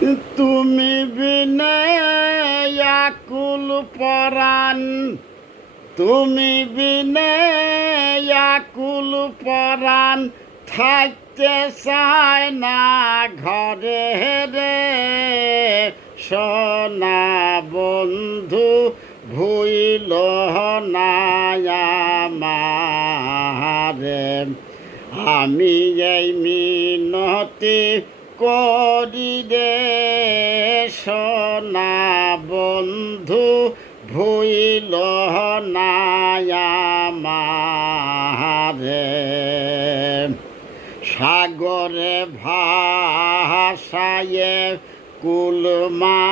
তুমি বিনে আকুল পরাণ, তুমি বিনে আকুল পরাণ, থাকতে চায় না ঘরে রে সোনা বন্ধু, ভুইল না আমারে। আমি এই মিনতি করি রে সোনা বন্ধু, ভুইল না আমারে। সাগরে ভাসায়ে কুলমান,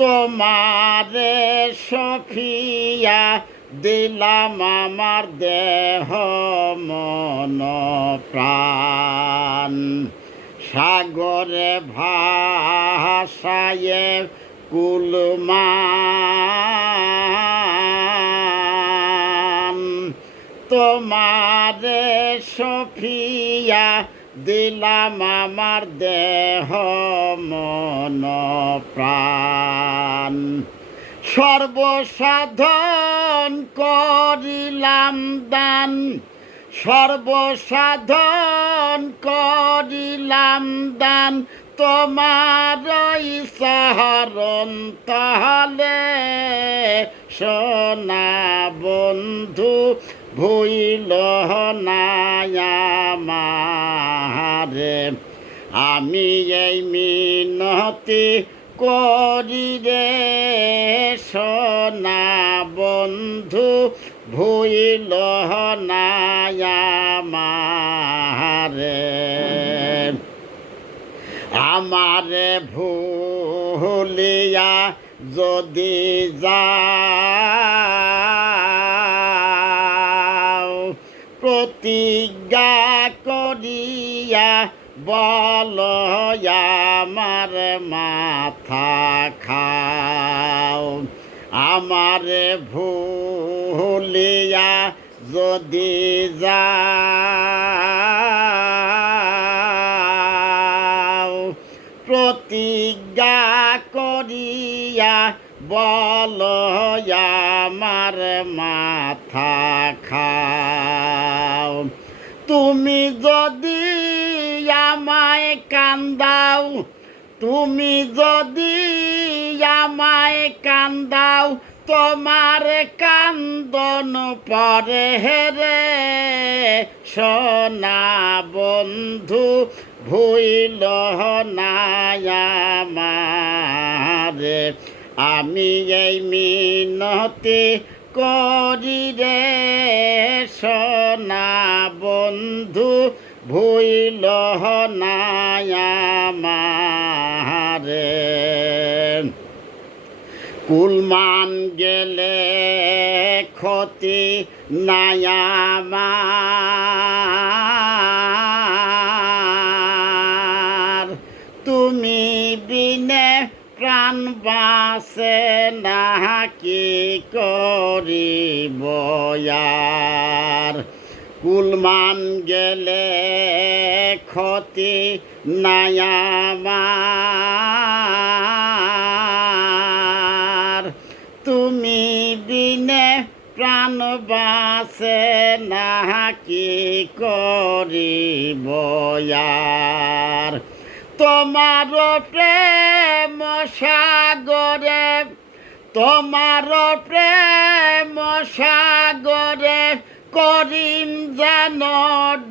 তোমারে সফিয়া দিলাম আমার দেহ মন প্রাণ। সাগরে ভাসায়ে কুলমান, তোমারে সফিয়া দিলাম আমার দেহ মন প্রাণ। সর্বসাধন করিলাম দান, সর্বসাধন করিলাম দান, তোমার চরণ তলে সোনা বন্ধু, ভুইল না আমারে। আমি এই মিনতি করি রে সোনা বন্ধু, ভুইল না আমারে। আমারে ভুলিয়া যদি যাও, প্রতিজ্ঞা করিয়া বল আমার মাথা খাও। আমারে ভুলিয়া যদি যাও, প্রতিজ্ঞা করিয়া বল আমার মাথা খাও। তুমি যদি আমায় কান্দাও, তুমি যদি আমায় কান্দাও, তোমার কান্দন পরে রে সোনা বন্ধু, ভুইল না আমারে। আমি এই মিনতি করি রে সোনা বন্ধু, ভুইল না আমারে। কুলমান গেলে ক্ষতি নাই আমার, তুমি বিনে প্রাণ বাঁচে না কি করিব আর। কুলমান গেলে ক্ষতি নাই আমার, তুমি বিনে প্রাণ বাঁচে না কি করিব আর। তোমার প্রেম সাগরে, তোমার প্রেম সাগরে করিম যেন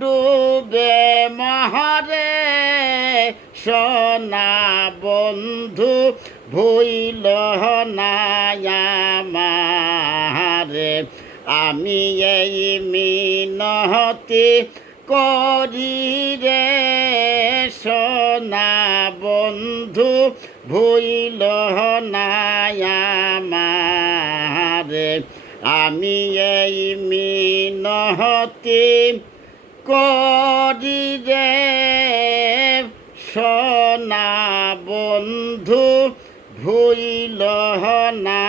ডুবে মহরে সোনা বন্ধু, ভুইল না আমারে। আমি এই মিনতি করি রে সোনা বন্ধু, ভুইল না আমারে। আমি এই মিনতি করি রে সোনা বন্ধু, ভুইল না